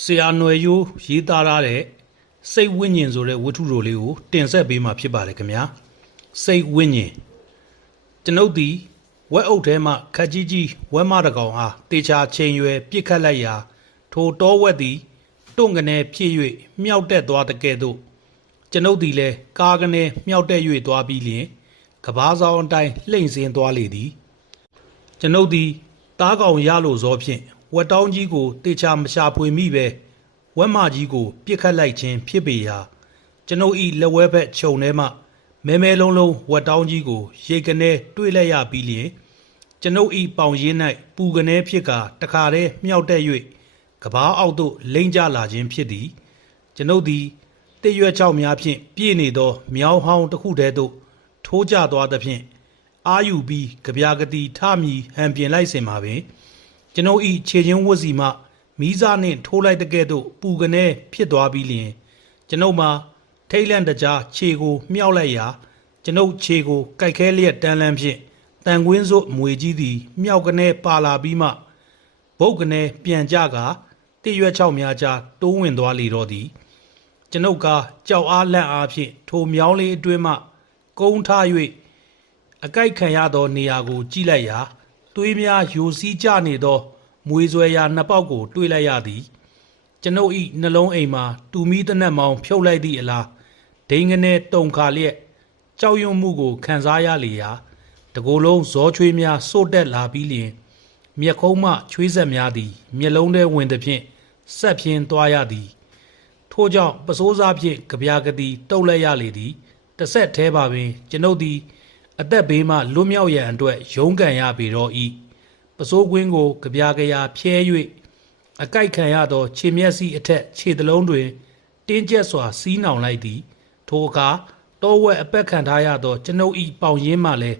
ဆရာຫນွယ်ရိုးရေးသားထားတဲ့စိတ်ဝိညာဉ်ဆိုတဲ့ဝတ္ထုတော်လေးကိုတင်ဆက်ပေးမှာဖြစ်ပါတယ်ခင်ဗျာစိတ်ဝိညာဉ်ကျွန်ုပ်သည်ဝက်အုပ်ထဲမှခက်ကြီးကြီးဝက်မတကောင်အားတေချာချိန်ရွယ်ပြစ်ခတ်လိုက်ရာထိုတောဝက်သည်တွန့်ကနေဖြစ်၍မြောက်တက်သွားတဲ့ကဲ့သို့ကျွန်ုပ်သည်လည်းကားကနေမြောက်တက်၍သွားပြီးလျင်ကဘာဆောင်အတိုင်းလှိမ့်စင်းသွားလေသည်ကျွန်ုပ်သည်တားကောင်ရလို့ဇောဖြင့် ဝက်တောင်းကြီးကိုတေချာမရှာဖွေမိပဲဝက်မကြီးကိုပြစ်ခတ်လိုက်ခြင်းဖြစ်ပေရာကျွန်ုပ်ဤလက်ဝဲဘက်ခြုံထဲမှမဲမဲလုံးလုံးဝက်တောင်းကြီးကိုရိတ်ကနေတွေ့လိုက်ရပြီးလျင်ကျွန်ုပ်ဤပေါင်ရင်း၌ပူကနေဖြစ်ကာတခါတည်းမြောက်တက်၍ကဘာအောက်သို့လိမ့်ကျလာခြင်းဖြစ်သည်ကျွန်ုပ်သည်တည့်ရွက်ချောက်များဖြင့်ပြည့်နေသောမြောင်းဟောင်းတစ်ခုတည်းသို့ထိုးကျသွားသဖြင့်အာယူပြီးကြပြာကတိထမီဟန်ပြင်လိုက်စင်ပါပင် ကျွန်ုပ်ဤခြေချင်းဝတ်စီမှမိစားနှင့်ထိုးလိုက်တဲ့ကဲ့သို့ပူကနေဖြစ်သွားပြီးလျင် ကျွန်ုပ်မှာထိတ်လန့်တကြားခြေကိုမြောက်လိုက်ရာ ကျွန်ုပ်ခြေကိုကြိုက်ခဲလျက်တန်းလန်းဖြင့်တန်ကွင်းစို့မွေကြီးသည်မြောက်ကနေပါလာပြီးမှဘုတ်ကနေပြန်ကြကာတည့်ရွက်ချောက်များကြားတိုးဝင်သွားလေတော့သည်ကျွန်ုပ်ကကြောက်အားလန့်အားဖြင့်ထိုမြောင်းလေးအတွင်းမှကုန်းထား၍အကြိုက်ခံရသောနေရာကိုကြည့်လိုက်ရာသွေးများယိုစီးကျနေသော မွေဆွဲရာနှစ်ပေါက်ကို တွေ့လိုက်ရသည်ကျွန်ုပ်ဤနှလုံးအိမ်မှာတူမီတနက်မောင်ဖြုတ်လိုက်သည့်အလားဒိန်ကနေတုံခါလျက်ကြောက်ရွံ့မှုကိုခံစားရလေရာတကိုယ်လုံးဇောချွေးများစိုးတက်လာပြီးလျင်မျက်ခုံးမှချွေးဆက်များသည်မျက်လုံးထဲဝင်သည်ဖြင့်ဆက်ဖြင်းသွားရသည်ထို့ကြောင့်ပစိုးစားဖြင့်ကြပြာကတိတုတ်လိုက်ရလေသည်တစ်ဆက်သေးပါပင် ကျွန်ုပ်သည် အသက်ဘေးမှလွတ်မြောက်ရန်အတွက်ရုန်းကန်ရပေတော့ဤ ပစိုးကွင်းကိုကြပြာကရာဖြဲ၍အကြိုက်ခံရသော ခြေမျက်စိအထက်ခြေသလုံးတွင် တင်းကျပ်စွာစီးနှောင်လိုက်သည် ထိုအခါတောဝက်အပက်ခံထားရသောကျွန်ုပ်ဤပေါင်ရင်းမှလည်း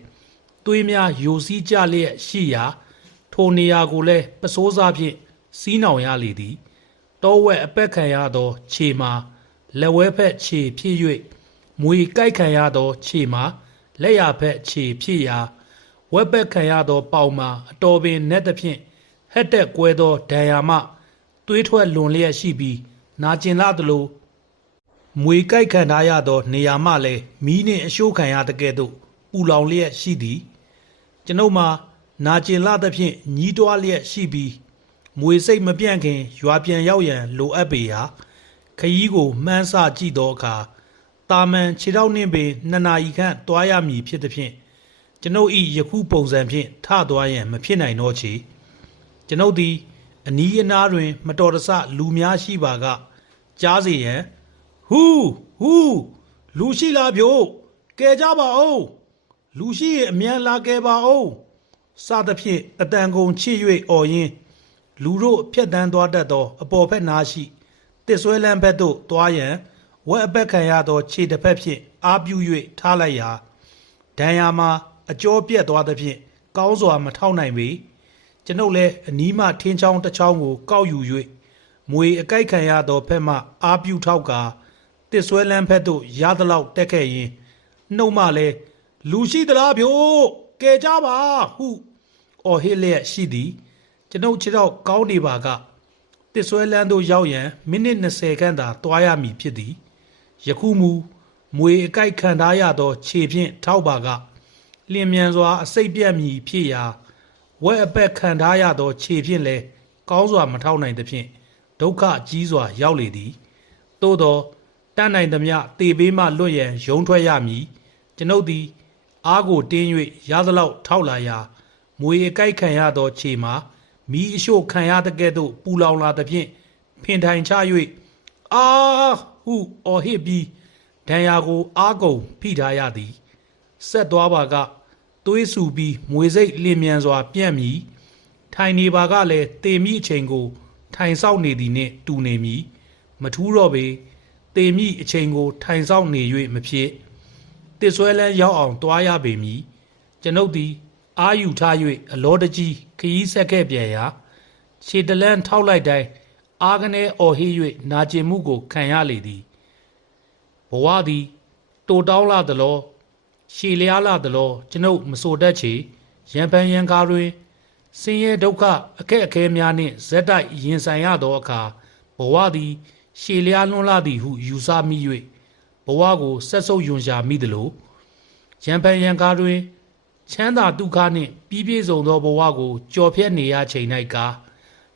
သွေးများယိုစီးကြလျက်ရှိရာ ထိုနေရာကိုလည်းပစိုးစားဖြင့်စီးနှောင်ရလေသည်တောဝက်အပက်ခံရသော ခြေမှာလက်ဝဲဖက်ခြေဖြစ်၍မွေကြိုက်ခံရသော ခြေမှာလက်ရဖက်ခြေဖြစ်ရာ ဝက်ပက်ခံရသောပေါင်မှာအတော်ပင်နက်သဖြင့်ဟက်တက်ကွဲသောဒဏ်ရာမှသွေးထွက်လွန်လျက်ရှိပြီးနာကျင်လာသလိုမွေကြိုက်ခံထားရသော နေရာမှလည်းမီးနှင့်အရှိုးခံရတဲ့ကဲ့သို့ပူလောင်လျက်ရှိသည် ကျွန်ုပ်မှာနာကျင်လာသဖြင့်ညီးတွားလျက်ရှိပြီးမွေစိတ်မပြန့်ခင်ရွာပြန်ရောက်ရန်လိုအပ်ပေရာခရီးကိုမှန်းဆကြည့်သောအခါတာမန်ခြေထောက်နှင့်ပင်နှစ်နာရီခန့်တွားရမည်ဖြစ်သည်ဖြင့် ကျွန်ုပ်၏ယခုပုံစံဖြင့်ထသွားရန်မဖြစ်နိုင်တော့ချေကျွန်ုပ်သည်အနီးအနားတွင် မတော်တဆလူများရှိပါက ကြားစေရန်ဟူးဟူးလူရှိလားဖြို့ကဲကြပါအောင်လူရှိရင်အမြန်လာကဲပါအောင်စသဖြင့်အတန်ကုန်ချစ်၍အော်ရင်းလူတို့ဖြတ်တန်းသွားတတ်သော အပေါ်ဖက်နားရှိတစ်ဆွဲလန်းဘက်သို့သွားရန်ဝက်အပက်ခံရသော ခြေတစ်ဖက်ဖြင့်အာပြု၍ထားလိုက်ရာဒဏ်ရာမှာ အကျော်ပြက်သွားသဖြင့်ကောင်းစွာမထောက်နိုင်ပေကျွန်ုပ်လည်းအနီးမှထင်းချောင်းတစ်ချောင်းကိုကောက်ယူ၍မွေအကြိုက်ခံရသောဖက်မှအာပြုထောက်ကာတစ်ဆွဲလန်းဘက်သို့ရသလောက်တက်ခဲ့ရင်နှုတ်မှလည်းလူရှိသလားဖြို့ကဲကြပါဟုအော်ဟစ်လျက်ရှိသည်ကျွန်ုပ်ခြေတော့ကောင်းနေပါကတစ်ဆွဲလန်းသို့ရောက်ရန်မိနစ်20ခန့်သာတွားရမည်ဖြစ်သည်ယခုမူမွေအကြိုက်ခံထားရသောခြေဖြင့်ထောက်ပါက လျင်မြန်စွာအစိတ်ပြတ်မည်ဖြစ်ရာဝက်အပက်ခံထားရသောခြေဖြင့်လည်းကောင်းစွာမထောက်နိုင်သဖြင့်ဒုက္ခကြီးစွာရောက်လေသည်သို့သောတတ်နိုင်သမျှတေပေးမှလွတ်ရန်ရုံးထွက်ရမည်ကျွန်ုပ်သည်အားကိုတင်း၍ရသလောက်ထောက်လာရာမွေအကြိုက်ခံရသောခြေမှာမီးအရှို့ခံရတဲ့ကဲ့သို့ပူလောင်လာသဖြင့်ဖင်ထိုင်ချ၍အာဟုအော်ဟစ်ပြီးဒဏ်ရာကို အားကုန်ဖိထားရသည်ဆက်သွားပါက သွေးဆူပြီးမွေစိတ်လျင်မြန်စွာ ပြန့်မည်ထိုင်နေပါကလည်းတေမိအချိန်ကို ထိုင်ဆောက်နေသည်နှင့်တူနေမည်မထူးတော့ပေတေမိအချိန်ကို ထိုင်ဆောက်နေ၍မဖြစ်တစ်ဆွဲလန်းရောက်အောင်တွားရပေမည်ကျွန်ုပ်သည် အာယူထား၍အလောတကြီးခရီးဆက်ခဲ့ပြန်ရာခြေတလန်းထောက်လိုက်တိုင်းအာကနေအော်ဟစ်၍နာကျင်မှုကိုခံရလေသည်ဘဝသည် တိုတောင်းလာသလော ရှည်လျားလာသလောကျွန်ုပ်မဆိုတတ်ချေရံပန်ရံကားတွင်ဆင်းရဲဒုက္ခအခက်အခဲများနှင့်ဇက်တိုက်ရင်ဆိုင်ရသောအခါဘဝသည် ရှည်လျားလွန်းလာသည်ဟုယူဆမိ၍ဘဝကိုဆက်ဆုပ်ယွန်ရှာမိသလိုရံဖန်ရံကားတွင် ချမ်းသာဒုက္ခနှင့်ပြီးပြည့်စုံသောဘဝကိုကြော်ဖြတ်နေရချိန်၌ကာ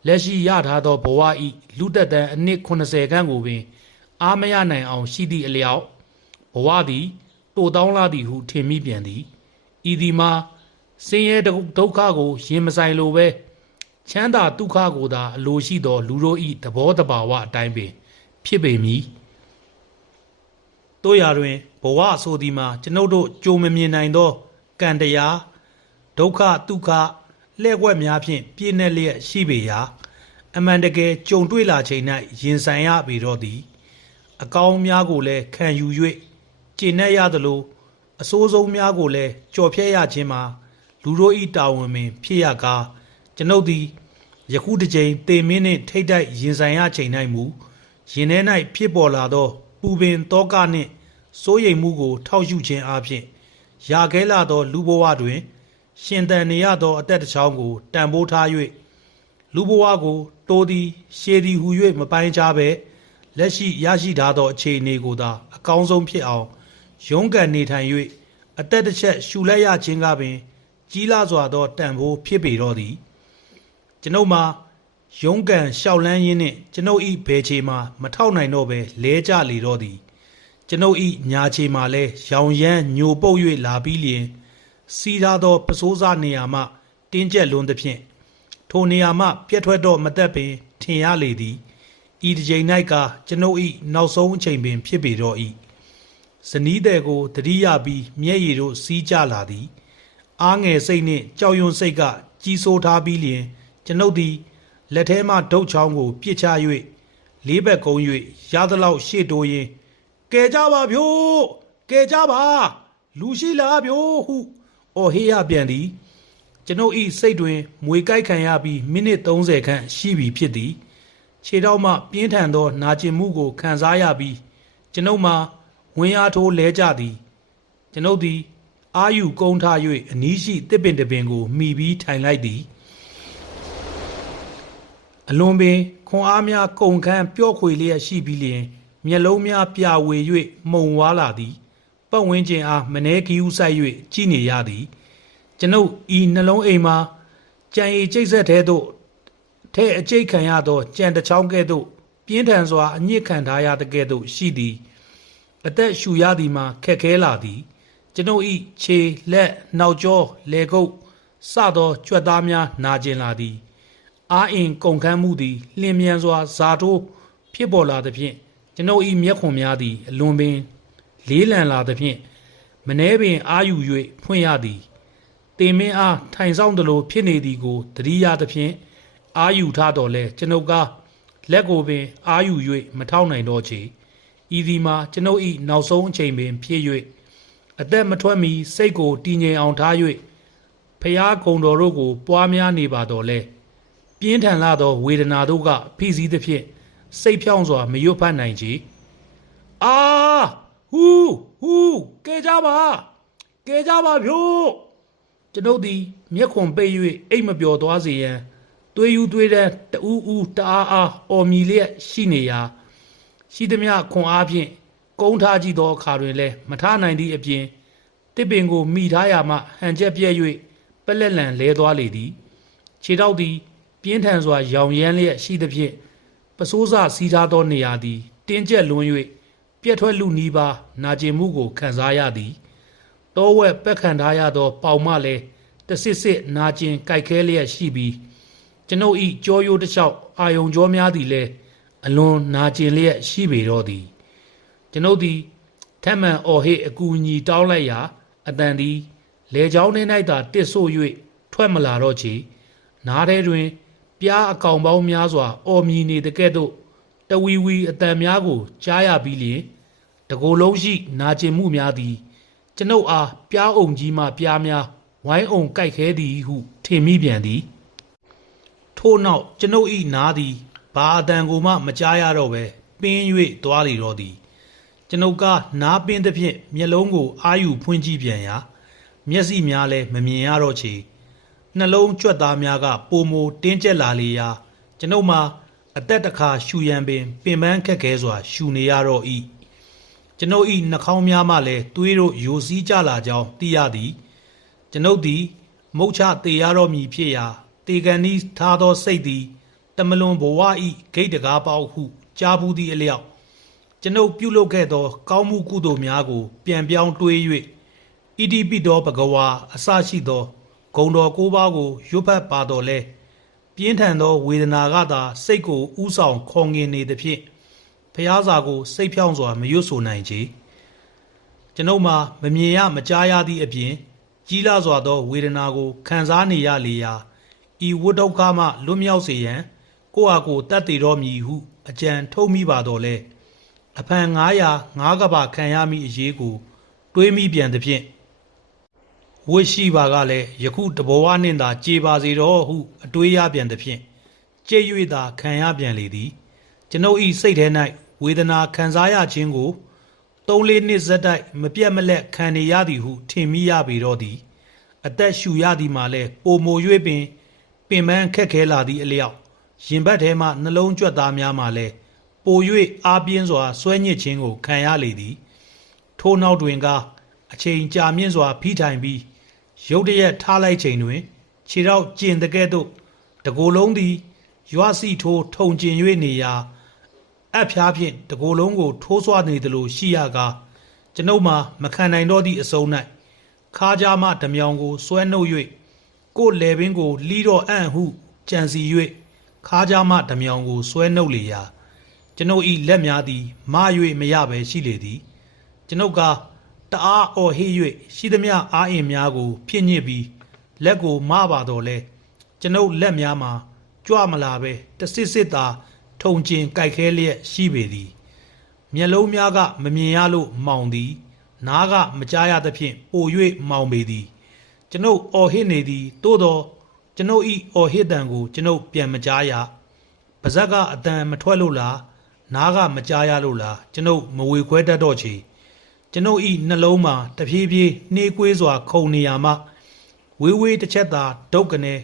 လက်ရှိရထားသောဘဝဤလူသက်တမ်းအနှစ်80ခန့်ကိုပင် အားမရနိုင်အောင်ရှိသည့်အလျောက်ဘဝသည် တိုတောင်းလာသည်ဟုထင်မိပြန်သည်ဤသည်မှာဆင်းရဲဒုက္ခကို ရင်မဆိုင်လိုပဲချမ်းသာဒုက္ခကိုသာအလိုရှိသော လူတို့ဤသဘောတဘာဝအတိုင်းပင် ဖြစ်ပေမည်တို့ရာတွင်ဘဝအဆိုသည်မှာကျွန်ုပ်တို့ကြိုမမြင်နိုင်သောကံတရားဒုက္ခဒုက္ခလှဲ့ကွက်များဖြင့်ပြည့်နှက်လျက်ရှိပေရာအမှန်တကယ်ကြုံတွေ့လာချိန်၌ရင်ဆိုင်ရပေတော့သည် အကောင်းများကိုလည်းခံယူ၍ ကျင့်နှက်ရသလိုအဆိုးဆုံးများကိုလည်းကြော်ဖြဲရခြင်းမှာလူတို့ဤတာဝန်ပင် ဖြစ်ရကားကျွန်ုပ်သည်ယခုတစ်ချိန်တေမင်းနှင့်ထိတ်တိုက်ရင်ဆိုင်ရချိန်၌မူရင်ထဲ၌ဖြစ်ပေါ်လာသော ပူပင်တောကနှင့်စိုးရိမ်မှုကို ထောက်ရှုခြင်းအပြင်ရာခဲလာသော လူဘဝတွင် ရှင်တန်နေရသော အသက်တစ်ချောင်းကိုတန်ဖိုးထား၍လူဘဝကိုတိုးသည်ရှည်သည်ဟု၍မပိုင်းခြားပဲလက်ရှိရရှိထားသောအခြေအနေကိုသာအကောင်းဆုံးဖြစ်အောင် ရုန်းကန်နေထိုင်၍အသက်တစ်ချက်ရှူလက်ရခြင်းကပင် ကြီးလာစွာသောတန်ဖိုးဖြစ်ပေတော့သည် ကျွန်ုပ်မှာရုန်းကန်ရှောက်လန်းရင်းနှင့်ကျွန်ုပ်ဤဘယ်ချေမှာမထောက်နိုင်တော့ပဲလဲကျလေတော့သည် ကျွန်ုပ်ဤညာချေမှာလဲရောင်ရမ်းညိုပုတ်၍လာပြီးလျင်စီးထားသောပစိုးစားနေရာမှ တင်းကျပ်လွန်းသဖြင့်ထိုနေရာမှပြက်ထွက်တော့မသက်ပင် ထင်ရလေသည်ဤတစ်ချိန်၌ကကျွန်ုပ်ဤနောက်ဆုံးအချိန်ပင် ဖြစ်ပေတော့၏ ဇနီးတဲ့ကိုတတိယပြီးမျက်ရည်တို့စီးကြလာသည်အားငယ်စိတ်နှင့်ကြောက်ရွံ့စိတ်ကကြီးစိုးထားပြီးလျင် ကျွန်ုပ်သည်လက်ထဲမှဒုတ်ချောင်းကို ပြစ်ချ၍လေးဘက်ကုန်း၍ရသလောက်ရှေ့တိုးရင်းကဲကြပါဗျို့ကဲကြပါ လူရှိလားဗျို့ဟုအော်ဟေးရပြန်သည် ကျွန်ုပ်ဤစိတ်တွင်မွေကြိုက်ခံရပြီးမိနစ်30ခန့်ရှိပြီဖြစ်သည် ခြေထောက်မှပြင်းထန်သောနာကျင်မှုကိုခံစားရပြီးကျွန်ုပ်မှာ ဝင်အားထိုးလဲကျသည်ကျွန်ုပ်သည်အာယူကုန်းထား၍အနီးရှိတစ်ပင်တစ်ပင်ကိုမှီပြီးထိုင်လိုက်သည်အလွန်ပင်ခွန်အားများကုန်ခန်းပျော့ခွေလျက်ရှိပြီးလျင်မျက်လုံးများပြဝေ၍မှုံဝါလာသည်ပတ်ဝန်းကျင်အားမနှဲခီးဥဆိုင်၍ကြည်နေရသည် ကျွန်ုပ်ဤနှလုံးအိမ်မှာကြံရည်ကျိတ်ဆက်သေးသို့ထဲအကျိတ်ခံရသောကြံတစ်ချောင်းကဲ့သို့ပြင်းထန်စွာအညစ်ခံထားရတဲ့ကဲ့သို့ရှိသည် အသက်ရှူရသည်မှာခက်ခဲလာသည်ကျွန်ုပ်ဤခြေလက်နောက်ကျောလေကုပ်စသောကြွက်သားများနာကျင်လာသည်အာအင်ကုန်ခန်းမှုသည်လျင်မြန်စွာဇာတိုးဖြစ်ပေါ်လာသဖြင့်ကျွန်ုပ်ဤမျက်ခွန်များသည်အလွန်ပင် လေးလံလာသဖြင့်မနှဲပင်အာယူ၍ဖွင့်ရသည်တင်မင်းအားထိုင်ဆောင်သလိုဖြစ်နေသည်ကိုသတိရသဖြင့်အာယူထားတော်လဲကျွန်ုပ်ကလက်ကိုပင် အာယူ၍မထောက်နိုင်တော့ချေ ဤဒီမှာကျွန်ုပ်ဤနောက်ဆုံးအချိန်ပင်ဖြစ်၍အသက်မထွက်မီစိတ်ကိုတည်ငြိမ်အောင်ထား၍ဖျားကုံတော်တို့ကို ပွားများနေပါတော့လဲပြင်းထန်လာသောဝေဒနာတို့ကဖိစီးသဖြင့်စိတ်ဖြောင်းစွာမရွတ်ဖတ်နိုင်ချေအာဟူးဟူးကဲကြပါကဲကြပါဖြို့ကျွန်ုပ်သည်မျက်ခွန်ပိတ်၍အိတ်မပျော်သွားစေရန်သွေးယူသွေးတဲ့တူးဦးတအားအားအော်မီလျက်ရှိနေရာ ရှိသမျှခွန်အားဖြင့်ကုန်းထားကြည့်သောအခါတွင်လည်းမထားနိုင်သည့်အပြင်တစ်ပင်ကိုမိထားရမှဟန်ချက်ပြက်၍ပက်လက်လန်လဲသွားလေသည်ခြေထောက်သည်ပြင်းထန်စွာရောင်ရမ်းလျက်ရှိသဖြင့်ပစိုးစစီးထားသောနေရာသည်တင်းကျပ်လွန်း၍ပြက်ထွက်လူနီးပါနာကျင်မှုကိုခံစားရသည်တောဝက်ပက်ခံထားရသောပေါင်မလည်းတဆစ်စစ်နာကျင်ကြိုက်ခဲလျက်ရှိပြီးကျွန်ုပ်ဤကြောရိုးတစ်လျှောက်အာယုံကြောများသည်လည်း အလွန်နာကျင်လျက်ရှိပေတော့သည် ကျွန်ုပ်သည်ထက်မှန်အော်ဟစ်အကူအညီတောင်းလိုက်ရာအတန်သည်လေချောင်းထဲ၌သာတစ်ဆို့၍ထွက်မလာတော့ချေနားထဲတွင် ပြားအကောင်ပေါင်းများစွာ အော်မြည်နေတဲ့ကဲ့သို့တဝီဝီအတန်များကိုကြားရပြီးလျင်တကိုယ်လုံးရှိ နာကျင်မှုများသည် ကျွန်ုပ်အားပြားအုံကြီးမှပြားများဝိုင်းအုံကြိုက်ခဲသည်ဟု ထင်မိပြန်သည် ထို့နောက်ကျွန်ုပ်ဤနားသည် ဘာအတန်ကိုမှမကြားရတော့ပဲပင်း၍သွားလေတော့သည် ကျွန်ုပ်ကနားပင်းသဖြင့်မျက်လုံးကို အာယူဖွင့်ကြည့်ပြန်ရာမျက်စိများလည်းမမြင်ရတော့ချေနှလုံးကြွက်သားများကပုံမတင်းကျက်လာလေရာကျွန်ုပ်မှာအသက်တစ်ခါရှူရန်ပင် ပင်ပန်းခက်ခဲစွာ ရှူနေရတော့ဤကျွန်ုပ်ဤနှာခေါင်းများမှလည်းသွေးတို့ယိုစီးကြလာကြောင်းသိရသည်ကျွန်ုပ်သည် မုတ်ချတေရတော်မူဖြစ်ရာတေကန်ဤထားသောစိတ်သည် တမလွန်ဘဝဤဂိတ်တကားပေါဟုကြားဘူးသည့်အလျောက်ကျွန်ုပ်ပြုလုပ်ခဲ့သော ကောင်းမှုကုသိုလ်များကို ပြန်ပြောင်းတွေး၍ဣတိပိတောဘဂဝါအစရှိသောဂုံတော်ကိုးပါးကိုရွတ်ဖတ်ပါတော်လဲပြင်းထန်သောဝေဒနာကသာ စိတ်ကိုဥဆောင်ခေါငင်နေသဖြင့်ဖျားစာကို စိတ်ဖြောင်းစွာမရွတ်ဆိုနိုင်ချေကျွန်ုပ်မှာမမြင်ရမကြားရသည့်အပြင် ကြီးလာစွာသော ဝေဒနာကိုခံစားနေရလေရာဤဝတ္တုခမှလွတ်မြောက်စေရန် ကိုယ့်အကိုတတ်တည်တော်မည်ဟု အကြံထုတ်မိပါတော်လဲအဖန်900ငါးကဘာခံရမည့်အရေးကို တွေးမိပြန်သဖြင့်ဝတ်ရှိပါကလည်းယခုတဘောဝနှင့်သာကြေပါစေတော့ဟု အတွေးရပြန်သဖြင့်ကြိတ်၍သာခံရပြန်လေသည် ကျွန်ုပ်ဤစိတ်ထဲ၌ဝေဒနာခံစားရခြင်းကိုသုံးလေးနှစ်ဇက်တိုက်မပြတ်မလက်ခံနေရသည်ဟု ထင်မိရပေတော့သည် အသက်ရှူရသည်မှာလည်းပိုမို၍ပင် ပင်ပန်းခက်ခဲလာသည့်အလျောက် ရင်ဘတ်ထဲမှနှလုံးကြွက်သားများမှလည်းပို၍အားပြင်းစွာဆွဲညစ်ခြင်းကိုခံရလေသည် ထို့နောက်တွင်ကအချိန်ကြာမြင့်စွာဖိထိုင်ပြီးရုတ်တရက်ထားလိုက်ချိန်တွင် ခြေထောက်ကျင်တကဲ့သို့တကိုယ်လုံးသည်ရွာစီထိုးထုံကျင်၍နေရာအပ်ဖျားဖြင့်တကိုယ်လုံးကို ထိုးဆွနေသလိုရှိရကားကျွန်ုပ်မှာမခံနိုင်တော့သည့်အစုံ၌ခါးကြားမှဓမြောင်ကို ဆွဲနှုတ်၍ကိုယ်လေပင်ကို လီးတော့အံ့ဟုကြံစီ၍ ခါးကြားမှဓမြောင်ကိုဆွဲနှုတ်လေရာကျွန်ုပ်၏လက်များသည်မ၍မရဘဲရှိလေသည် ကျွန်ုပ်ကတအားအော်ဟစ်၍ရှိသမျှအားအင်များကိုဖြစ်ညစ်ပြီးလက်ကိုမပါတော့လဲကျွန်ုပ်လက်များမှာကြွမလာပဲတစစ်စစ်သာထုံကျင်ကြိုက်ခဲလျက်ရှိပေသည်မျက်လုံးများကမမြင်ရလို့မှောင်သည် နားကမကြားရသဖြင့်ပို၍မှောင်ပေသည် ကျွန်ုပ်အော်ဟစ်နေသည်သို့သော ကျွန်ုပ်ဤအော်ဟစ်တံကိုကျွန်ုပ်ပြန်မကြားရပါဇက်ကအတန်မထွက်လို့လားနားကမကြားရလို့လားကျွန်ုပ်မဝေခွဲတတ်တော့ချေကျွန်ုပ်ဤနှလုံးမှာတဖြည်းဖြည်းနှေးကွေးစွာ ခုန်နေရမှဝေးဝေးတစ်ချက်သာဒုတ်ကနေ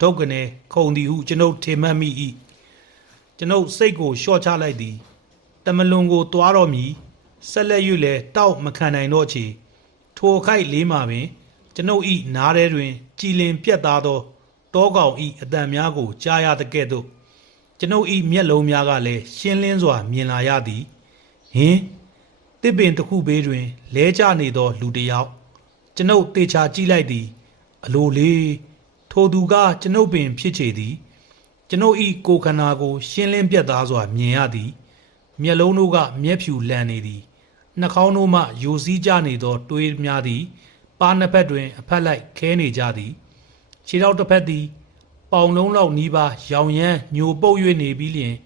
ဒုတ်ကနေခုန်သည်ဟုကျွန်ုပ်ထင်မှတ်မိ၏ကျွန်ုပ်စိတ်ကိုလျှော့ချလိုက်သည်တမလွန်ကိုတွားတော်မူဆက်လက်၍လည်းတောက်မခံနိုင်တော့ချေထိုအခိုက်လေးမှာပင် ကျွန်ုပ်ဤနားထဲတွင် ကြည်လင်ပြက်သားသော တောကောင်ဤအတန်များကိုကြားရတဲ့ကဲ့သို့ကျွန်ုပ်ဤမျက်လုံးများကလည်းရှင်းလင်းစွာမြင်လာရသည်ဟင်တစ်ပင်တစ်ခုဘေးတွင်လဲကျနေသော လူတစ်ယောက်ကျွန်ုပ်တေချာကြည့်လိုက်သည် အလိုလေးထိုသူကကျွန်ုပ်ပင်ဖြစ်ချေသည် ကျွန်ုပ်ဤကိုယ်ခန္ဓာကို ရှင်းလင်းပြတ်သားစွာမြင်ရသည် မျက်လုံးတို့ကမျက်ဖြူလန်နေသည်နှာခေါင်းတို့မှယိုစီးကျနေသောတွေးများသည်ပါးနှစ်ဖက်တွင် အဖက်လိုက်ခဲနေကြသည် ခြေထောက်တစ်ဖက်သည် ပေါင်လုံးလောက်နီးပါးရောင်ရမ်းညိုပုတ်၍နေပြီးလျှင်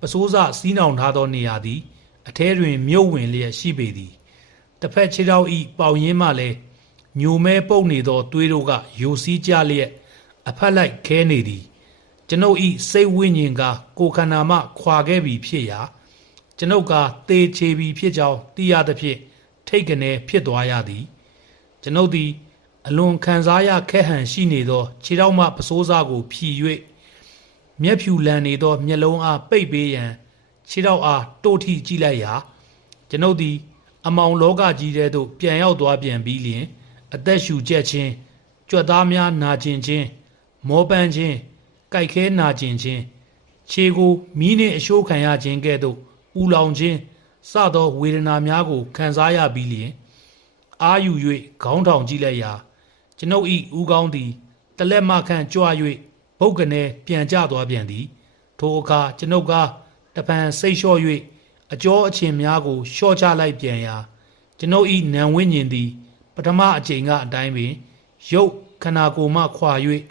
ပစိုးစစီးနှောင်ထားသောနေရာသည်အထဲတွင်မြုပ်ဝင်လျက်ရှိပေသည်တစ်ဖက်ခြေထောက်ဤပေါင်ရင်းမှလည်းညိုမဲပုတ်နေသောသွေးတို့ကယိုစီးကြလျက်အဖက်လိုက်ခဲနေသည် ကျွန်ုပ်ဤစိတ်ဝိညာဉ်ကကိုယ်ခန္ဓာမှခွာခဲ့ပြီဖြစ်ရာကျွန်ုပ်ကသေချေပြီဖြစ်ကြောင်းသိရသဖြင့်ထိတ်ကနေဖြစ်သွားရသည် ကျွန်ုပ်သည် အလွန်ခံစားရခက်ဟန်ရှိနေသောခြေထောက်မှပစိုးစားကိုဖြီ၍မျက်ဖြူလန်နေသောမျက်လုံးအားပိတ်ပေးရန်ခြေထောက်အားတိုးထိကြည့်လိုက်ရာကျွန်ုပ်သည် အမောင်လောကကြီးထဲသို့ပြန်ရောက်သွားပြန်ပြီးလျှင် အသက်ရှူကျက်ခြင်းကြွက်သားများနာကျင်ခြင်းမောပန်းခြင်းကြိုက်ခဲနာကျင်ခြင်းခြေကိုမီးနှင့်အရှိုးခံရခြင်းကဲ့သို့ပူလောင်ခြင်းစသောဝေဒနာများကိုခံစားရပြီးလျှင် အာယူ၍ခေါင်းထောင်ကြည့်လိုက်ရာ ကျွန်ုပ်ဤဦးကောင်းသည်တလက်မခန့်ကြွ၍ဘုတ်ကနေပြန်ကျသွားပြန်သည် ထိုအခါကျွန်ုပ်ကတပံစိတ်လျှော့၍အကျောအချင်များကိုလျှော့ချလိုက်ပြန်ရာကျွန်ုပ်ဤနံဝိညာဉ်သည် ပထမအချိန်ကအတိုင်းပင်ရုပ်ခန္ဓာကိုယ်မှခွာ၍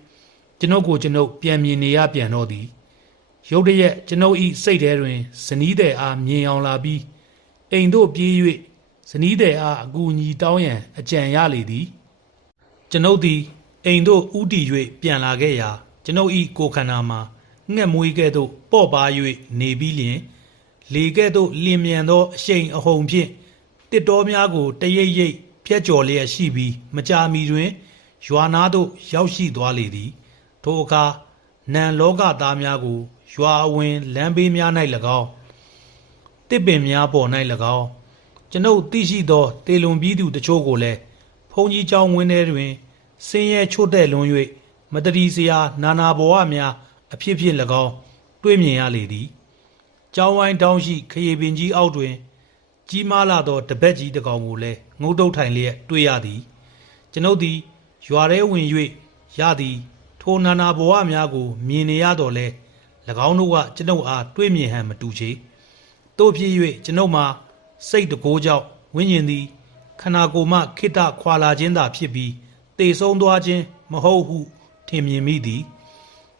ကျွန်ုပ်ကိုကျွန်ုပ်ပြန်မြင်နေရပြန်တော့သည်ရုတ်တရက်ကျွန်ုပ်ဤစိတ်ထဲတွင်ဇနီးတဲ့အားမြင်အောင်လာပြီးအိမ်သို့ပြေး၍ဇနီးတဲ့အားအကူအညီတောင်းရန်အကြံရလေသည် ကျွန်ုပ်သည်အိမ်သို့ဥတီ၍ပြန်လာခဲ့ရာကျွန်ုပ်ဤကိုယ်ခန္ဓာမှာငှက်မွေးကဲ့သို့ပေါ့ပါ၍နေပြီးလျင် လေကဲ့သို့လျင်မြန်သောအရှိန်အဟုန်ဖြင့်တစ်တော်များကိုတရိပ်ရိပ်ဖြက်ကျော်လျက်ရှိပြီးမကြာမီတွင် ရွာနာသို့ရောက်ရှိသွားလေသည်ထိုအခါနံလောကသားများကိုရွာအဝင်လမ်းဘေးများ၌၎င်းတစ်ပင်များပေါ်၌၎င်းကျွန်ုပ်သိရှိသောတေလွန်ပြီးသူတချို့ကိုလည်းဖုုန်းကြီးကျောင်းဝင်းထဲတွင်ဆင်းရဲချို့တဲ့လွန်၍မတတိစရာနာနာဘဝများအဖြစ်ဖြစ်၎င်းတွေ့မြင်ရလေသည်ကျောင်းဝိုင်းတောင်းရှိခရေပင်ကြီးအောက်တွင် ကြီးမားလာသောတပက်ကြီးတစ်ကောင်ကိုလည်းငုတ်တုတ်ထိုင်လျက်တွေ့ရသည် ကျွန်ုပ်သည်ရွာထဲဝင်၍ရသည်ထိုနာနာဘဝများကို မြင်နေရတော့လဲ၎င်းတို့ကကျွန်ုပ်အားတွေ့မြင်ဟန်မတူချေတို့ဖြစ်၍ကျွန်ုပ်မှာစိတ်တကိုးကြောင့်ဝိညာဉ်သည် ခန္ဓာကိုယ်မှခိတ္တခွာလာခြင်းသာဖြစ်ပြီးတေဆုံးသွားခြင်းမဟုတ်ဟုထင်မြင်မိသည်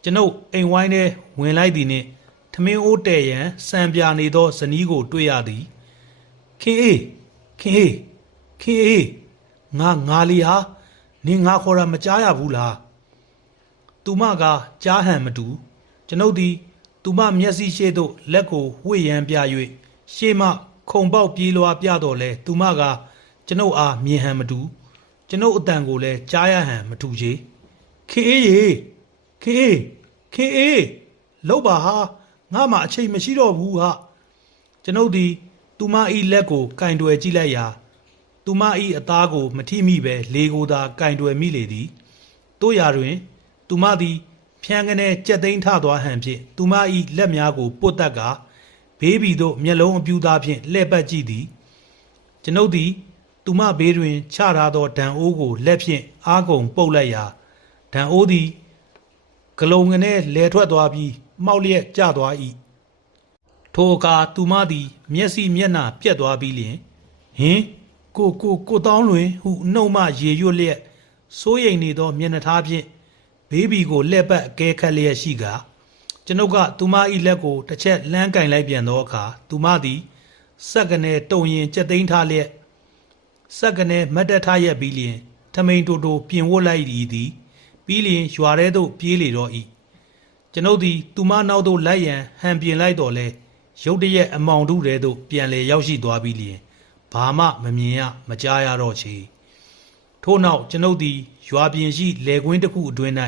ကျွန်ုပ်အိမ်ဝိုင်းထဲဝင်လိုက်သည်နှင့်ထမင်းအိုးတဲ့ရန်စံပြနေသောဇနီးကို တွေ့ရသည်ခင်အေးခင်အေးခင်အေးငါငါလီဟာနင်ငါခေါ်တာမကြားရဘူးလားသူမကကြားဟန်မတူကျွန်ုပ်သည်သူမမျက်စိရှိသို့လက်ကိုဝှေ့ရမ်းပြ၍ရှေ့မှခုံပေါက်ပြေးလွားပြတော့လဲသူမက ကျွန်ုပ်အားမြင်ဟန်မတူကျွန်ုပ်အတန်ကိုလည်းကြားရဟန်မတူချေခင်အေးရေခင်အေးခင်အေးလောက်ပါဟာငါမှအချိန်မရှိတော့ဘူးဟာကျွန်ုပ်သည်သူမ၏လက်ကိုကင်တွယ်ကြည့်လိုက်ရာသူမ၏အသားကိုမထိမိပဲလေကိုသာကင်တွယ်မိလေသည်တို့ရာတွင် သူမသည်ဖြန်းကနေကြက်သိမ်းထသွားဟန်ဖြင့်သူမ၏လက်များကိုပုတ်တက်ကဘေးဘီသို့မျက်လုံးအပြူသားဖြင့်လှည့်ပတ်ကြည့်သည်ကျွန်ုပ်သည် သူမဘေးတွင်ချထားသောဒံအိုးကိုလက်ဖြင့်အားကုန်ပုတ်လိုက်ရာဒံအိုးသည်ဂလုံငနဲ့လဲထွက်သွားပြီးမှောက်လျက်ကျသွား၏ထိုအခါသူမသည် မျက်စိမျက်နှာပြက်သွားပြီးလျှင်ဟင်ကိုကိုကိုတောင်းလွင်ဟုနှုတ်မှရေရွတ်လျက်စိုးရိမ်နေသောမျက်နှာထားဖြင့်ဘေးဘီကိုလှည့်ပတ်အကဲခတ်လျက်ရှိကာကျွန်ုပ်ကသူမ၏လက်ကိုတစ်ချက်လှမ်းကင်လိုက်ပြန်သောအခါသူမသည် စက်ကနေတုံရင်ကြက်သိမ်းထားလျက် စက်ကနေမတ်တက်ထားရက်ပြီးလျင်ထမိန်တူတူပြင်ဝတ်လိုက်သည်သည်ပြီးလျင်ရွာထဲသို့ပြေးလေတော့၏ကျွန်ုပ်သည်သူမနောက်သို့လိုက်ရန်ဟန်ပြင်လိုက်တော်လဲရုတ်တရက်အမောင်တုထဲသို့ပြန်လေရောက်ရှိသွားပြီးလျင်ဘာမှမမြင်ရမကြားရတော့ချေထို့နောက်ကျွန်ုပ်သည်ရွာပြင်ရှိလေကွင်းတစ်ခုအတွင်း၌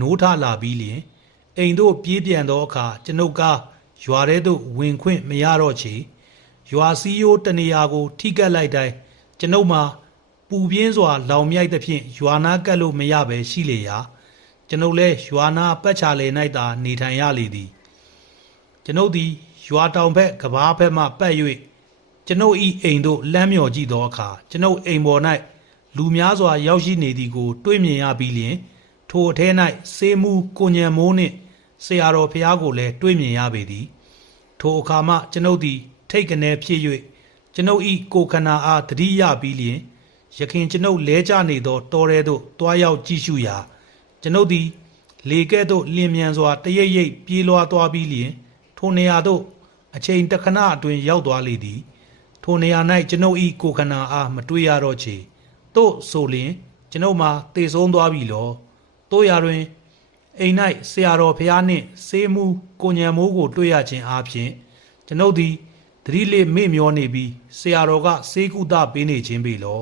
နိုးထလာပြီးလျင်အိမ်သို့ပြေးပြန်သောအခါကျွန်ုပ်ကရွာထဲသို့ဝင်ခွင့်မရတော့ချေရွာစည်းရိုးတနေရာကို ထိကပ်လိုက်တိုင်း ကျွန်ုပ်မှာပူပြင်းစွာ လောင်မြိုက်သဖြင့်ရွာနာကပ်လို့မရပဲရှိလေရာကျွန်ုပ်လည်းရွာနာပတ်ချာလေ၌သာနေထိုင်ရလေသည် ကျွန်ုပ်သည်ရွာတောင်ဘက်ကဘာဘက်မှပတ်၍ကျွန်ုပ်၏အိမ်သို့လမ်းမြော်ကြည့်သောအခါကျွန်ုပ်အိမ်ပေါ်၌လူများစွာ ရောက်ရှိနေသည်ကို တွေ့မြင်ရပြီးလျှင် ထိုအထဲ၌စေးမှုကိုညံမိုးနှင့်ဆရာတော်ဖျားကိုလည်းတွေ့မြင်ရပေသည် ထိုအခါမှကျွန်ုပ်သည် ထိတ်ကနေဖြစ်၍ ကျွန်ုပ်၏ကိုယ်ခန္ဓာအားတတိယပြီးလျင်ရခင်ကျွန်ုပ်လဲကျနေသောတောထဲသို့တွားရောက်ကြည့်ရှုရာကျွန်ုပ်သည်လေကဲ့သို့လင်းမြန်စွာတရိပ်ရိပ်ပြေးလွှားသွားပြီးလျင် ထိုနေရာသို့အချိန်တစ်ခဏအတွင်းရောက်သွားလေသည် ထိုနေရာ၌ကျွန်ုပ်၏ကိုယ်ခန္ဓာအားမတွေ့ရတော့ချေသို့ဆိုလျင် ကျွန်ုပ်မှာတေဆုံးသွားပြီလောတို့ရာတွင်အိမ်၌ဆရာတော်ဖျားနှင့်ဆေးမှုကိုညံမိုးကိုတွေ့ရခြင်းအားဖြင့်ကျွန်ုပ်သည် သတိလေးမေ့မျောနေပြီးဆရာတော်ကဆေးကုသပေးနေခြင်းပေလော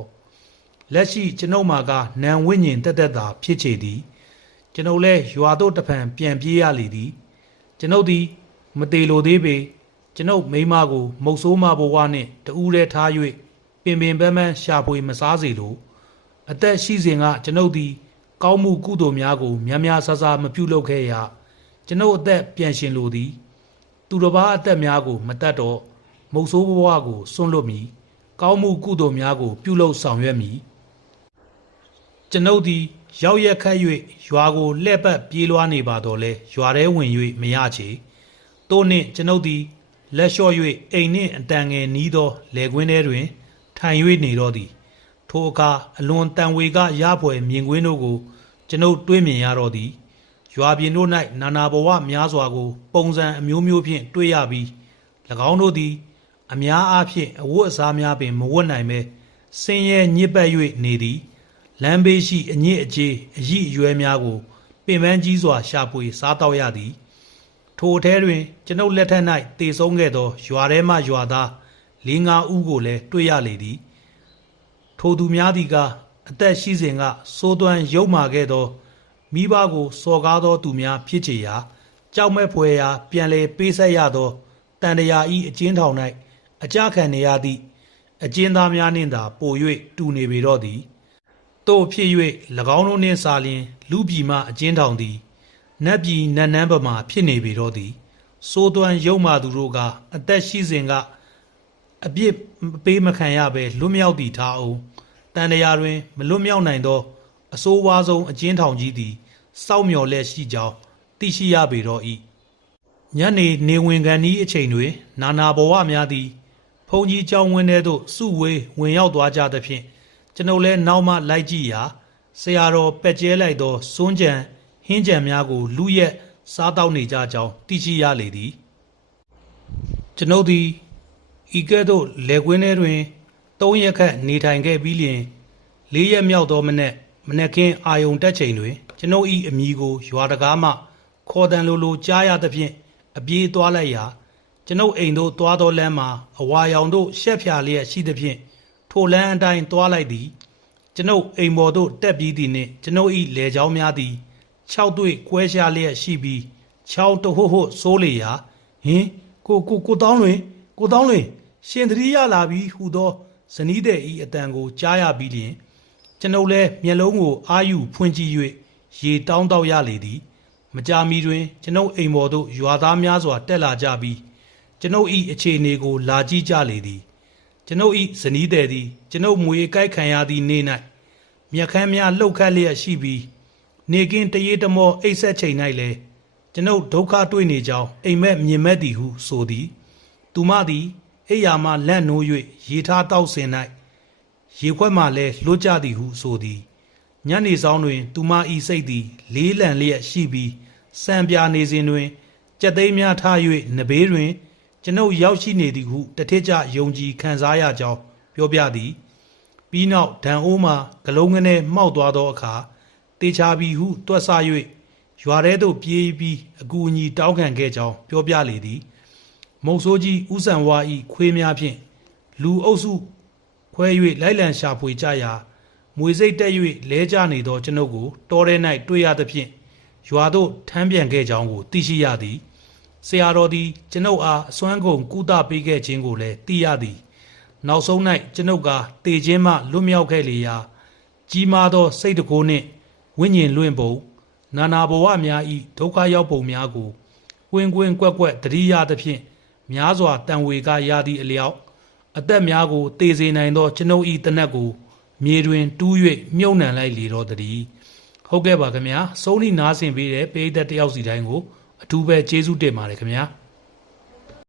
လက်ရှိကျွန်ုပ်မှာကနံဝိညာဉ်တက်တက်သာဖြစ်ချေသည် ကျွန်ုပ်လည်းရွာသို့တဖန်ပြန်ပြေးရလေသည် ကျွန်ုပ်သည်မသေးလိုသေးပေကျွန်ုပ်မိန်းမကို မုတ်ဆိုးမဘဝနှင့်တူးရဲထား၍ပင်ပင်ပန်းပန်းရှာဖွေမစားစေလိုအသက်ရှိစဉ်ကကျွန်ုပ်သည် ကောင်းမှုကုသိုလ်များကိုများများဆဆမပြုလုပ်ခဲ့ရကျွန်ုပ်အသက်ပြန်ရှင်လိုသည် သူတစ်ပါးအသက်များကို မတတ်တော့ မုတ်ဆိုးဘဝကိုစွန့်လွတ်မည်ကောင်းမှုကုသိုလ်များကို ပြုလုပ်ဆောင်ရွက်မည်ကျွန်ုပ်သည် ရောက်ရက်ခတ်၍ရွာကိုလှည့်ပတ်ပြေးလွှားနေပါတော့လဲရွာထဲဝင်၍မရချေတို့နှင့်ကျွန်ုပ်သည်လက်လျှော့၍အိမ်နှင့်အတန်ငယ်နီးသောလေကွင်းထဲတွင်ထိုင်၍နေတော့သည် ထိုအခါအလွန်တန်ဝေကရဖွယ်မြင်ကွင်းတို့ကို ကျွန်ုပ်တွေးမြင်ရတော့သည်ရွာပြင်တို့၌နာနာဘဝများစွာကို ပုံစံအမျိုးမျိုးဖြင့်တွေ့ရပြီး၎င်းတို့သည် အများအားဖြင့်အဝတ်အစားများပင်မဝတ်နိုင်ပဲဆင်းရဲညစ်ပတ်၍နေသည်လမ်းဘေးရှိအညစ်အကြေးအ yi အရွယ်များကို ပင်ပန်းကြီးစွာရှာဖွေစားတော့ရသည် ထိုအထဲတွင် ကျွန်ုပ်လက်ထက်၌တည်ဆုံးခဲ့သော ရွာထဲမှရွာသား၄၅ဦးကိုလည်းတွေ့ရလေသည် ထိုသူများသည်ကအသက်ရှိစဉ်ကစိုးသွမ်းရုပ်မာခဲ့သောမိဘကိုစော်ကားသောသူများဖြစ်ချေရာကြောက်မဲ့ဖွယ်ရာ ပြန်လဲပေးဆက်ရသောတန်တရာဤအကျဉ်းထောင်၌ အကြခံနေရသည့်အကျဉ်းသားများနှင့်သာပို၍တူနေပေတော့သည်တို့ဖြစ်၍၎င်းတို့နှင့်စာလျင် လူပြည်မှအကျဉ်းထောင်သည်နတ်ပြည်နတ်နန်းပမာဖြစ်နေပေတော့သည်စိုးသွမ်းရုံမာသူတို့ကအသက်ရှိစဉ်ကအပြစ်ပေးမခံရဘဲလွတ်မြောက်သည်ထားအောင်တန်တရာတွင် မလွတ်မြောက်နိုင်သော အဆိုးဝါးဆုံးအကျဉ်းထောင်ကြီးသည်စောက်မျော်လက်ရှိကြောင်းသိရှိရပေတော့၏ညနေနေဝင်ကန်ဤအချိန်တွင် နာနာဘဝများသည် ဖုန်ကြီးကျောင်းဝင်းထဲသို့စုဝေးဝင်ရောက်သွားကြသဖြင့်ကျွန်ုပ်လည်းနောက်မှလိုက်ကြည့်ရာဆရာတော်ပက်ကျဲလိုက်သောစွန်းကြံဟင်းကြံများကို လူရက်စားတောက်နေကြကြောင်းသိရှိရလေသည်ကျွန်ုပ်သည်ဤကဲ့သို့လေကွင်းထဲတွင်သုံးရက်ခန့်နေထိုင်ခဲ့ပြီးလျှင်လေးရက်မြောက်သောမနေ့မနေ့ကင်းအာယုံတက်ချိန်တွင် ကျွန်ုပ်၏အမိကို ရွာတကားမှခေါ်တန်လိုလိုကြားရသဖြင့်အပြေးသွားလိုက်ရာ ကျွန်ုပ်အိမ်သို့သွားသောလမ်းမှာအဝါရောင်သို့ရှက်ဖြာလျက်ရှိသဖြင့်ထိုလမ်းအတိုင်းသွားလိုက်သည် ကျွန်ုပ်အိမ်ပေါ်သို့တက်ပြီးသည်နှင့်ကျွန်ုပ်၏လေချောင်းများသည်ခြောက်သွေ့ကွဲရှားလျက်ရှိပြီးချောင်းတဟွတ်ဟွတ်ဆိုးလေရာဟင်ကိုကိုကိုတောင်းလွင် ကိုတောင်းလွင် ရှင်သတိရလာပြီဟူသောဇနီးတဲ့ဤအတန်ကိုကြားရပြီးလျှင်ကျွန်ုပ်လည်းမျက်လုံးကိုအာယူဖွင့်ကြည့်၍ရေတောင်းတောက်ရလေသည် မကြာမီတွင် ကျွန်ုပ်အိမ်ပေါ်သို့ရွာသားများစွာတက်လာကြပြီး ကျွန်ုပ်၏အခြေအနေကို လာကြည့်ကြလေသည်ကျွန်ုပ်၏ဇနီးတဲ့သည်ကျွန်ုပ်မွေကိုက်ခံရသည့်နေ့၌မျက်ခမ်းများလှုပ်ခတ်လျက်ရှိပြီးနေကင်းတရေတမောအိတ်ဆက်ချိန်၌လည်းကျွန်ုပ်ဒုက္ခတွေ့နေကြောင်းအိမ်မက်မြင်မဲ့သည်ဟုဆိုသည် သူမသည်အိယာမှလန့်နိုး၍ရေထားတောက်စင်၌ရေခွက်မှလည်းလွတ်ကြသည်ဟုဆိုသည်ညနေဆောင်တွင် သူမဤစိတ်သည် လေးလံလျက်ရှိပြီးစံပြနေစဉ်တွင်ကြက်သိမ်းများထား၍နဘေးတွင် ကျွန်ုပ်ရောက်ရှိနေသည်ဟုတထစ်ကြယုံကြည်ခံစားရကြောင်းပြောပြသည် ပြီးနောက်ဒံအိုးမှဂလုံးငနဲ့မှောက်သွားသောအခါတေချာပြီဟုတွက်ဆ၍ရွာထဲသို့ပြေးပြီးအကူအညီတောင်းခံခဲ့ကြောင်းပြောပြလေသည် မုတ်ဆိုးကြီးဥဆန်ဝါဤခွေးများဖြင့်လူအုပ်စုခွဲ၍လိုက်လံရှာဖွေကြရာမွေစိတ်တက်၍လဲကျနေသောကျွန်ုပ်ကိုတောထဲ၌တွေ့ရသဖြင့်ရွာသို့ထမ်းပြန်ခဲ့ကြောင်းကိုသိရှိရသည် ဆရာတော်သည်ကျွန်ုပ်အားအစွမ်းကုန်ကုသပေးခဲ့ခြင်းကိုလည်းသိရသည် နောက်ဆုံး၌ကျွန်ုပ်ကတေခြင်းမှလွတ်မြောက်ခဲ့လေရာကြီးမားသော စိတ်တကိုးနှင့်ဝိညာဉ်လွင့်ပုံနာနာဘဝများဤဒုက္ခရောက်ပုံများကိုကွင်းကွင်းကွက်ကွက်တတိယသဖြင့်များစွာတန်ဝေကရသည့်အလျောက်အသက်များကိုတေစေနိုင်သောကျွန်ုပ်ဤတနက်ကို မြေတွင်တူး၍မြုပ်နှံလိုက်လေတော့တည်းဟုတ်ကဲ့ပါခင်ဗျာစိုးနီနားဆင်ပေးတဲ့ပေသက်တယောက်စီတိုင်းကို အထူးပဲကျေးဇူးတင်ပါတယ်ခင်ဗျာ